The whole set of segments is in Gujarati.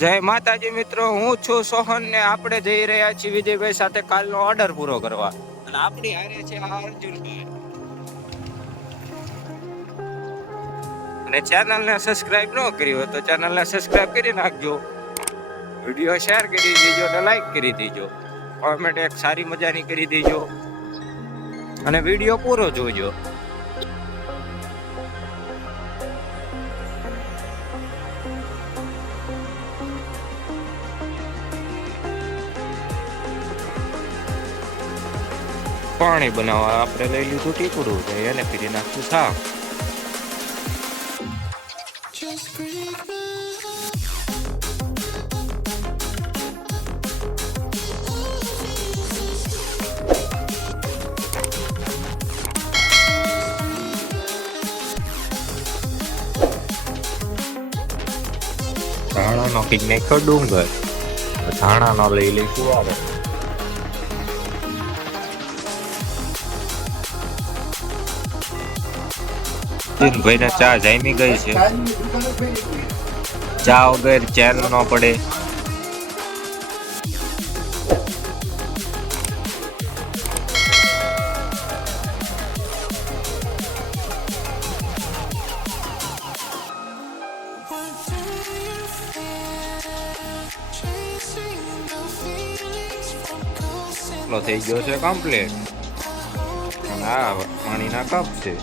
જય માતાજી મિત્રો, હું છું સોહન ને આપણે જઈ રહ્યા છીએ વિજયભાઈ સાથે કાલનો ઓર્ડર પૂરો કરવા. અને આપણી હારે છે અર્જુનભાઈ. અને ચેનલને સબસ્ક્રાઇબ ન કરી હોય તો ચેનલને સબસ્ક્રાઇબ કરી નાખજો, વિડીયો શેર કરી દેજો અને લાઈક કરી દેજો, કોમેન્ટ એક સારી મજાની કરી દેજો અને વિડીયો પૂરો જોજો. પાણી બનાવવા આપણે લઈ લીધું ટીકડું છે, એને પીરી નાખશું શાક. ધાણાનો પીક નાખ્યો ડુંગર, ધાણાનો લઈ લઈશું આવે. ભાઈ ને ચા જામી ગઈ છે, ચા વગર ચેન ન પડે. થઈ ગયો છે કમ્પ્લીટ અને આ પાણીના કપ છે.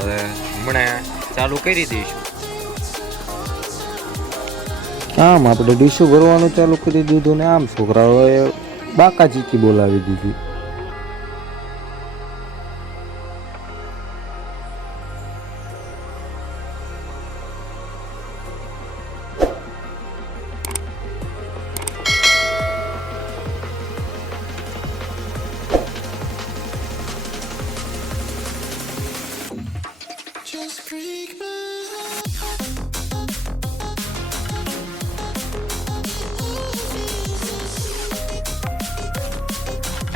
હવે હમણાં ચાલુ કરી દઈશું. આમ આપણે ડીશું ભરવાનું ચાલુ કરી દીધું ને આમ છોકરાઓએ બાકા ચીકી બોલાવી દીધી.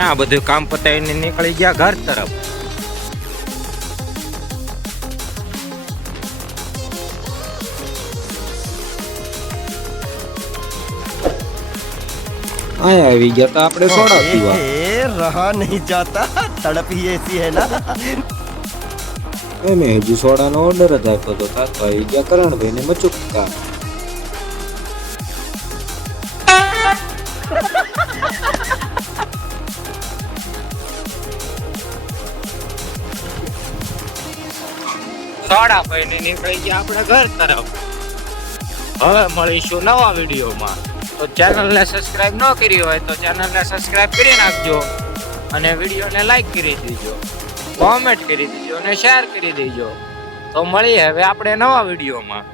આ બધું કામ પતાવીને નીકળી ગયા ઘર તરફ. આયા આવી ગયા તો આપણે સોડા પીવા. रहा नहीं जाता, तड़प ही ऐसी है ना. મેં હજુ સોડાનો ઓર્ડર જ આપ્યો હતો, તાતો આવી ગયા કરણભાઈ ને મચુકતા. સોડા પીને નીકળી ગયા આપણે ઘર તરફ. હવે મળીશું નવા વિડીયોમાં. તો ચેનલને સબસ્ક્રાઇબ ન કરી હોય તો ચેનલને સબસ્ક્રાઇબ કરી નાખજો અને વિડીયોને લાઈક કરી દેજો, કોમેન્ટ કરી દેજો અને શેર કરી દેજો. તો મળીએ હવે આપણે નવા વિડીયોમાં.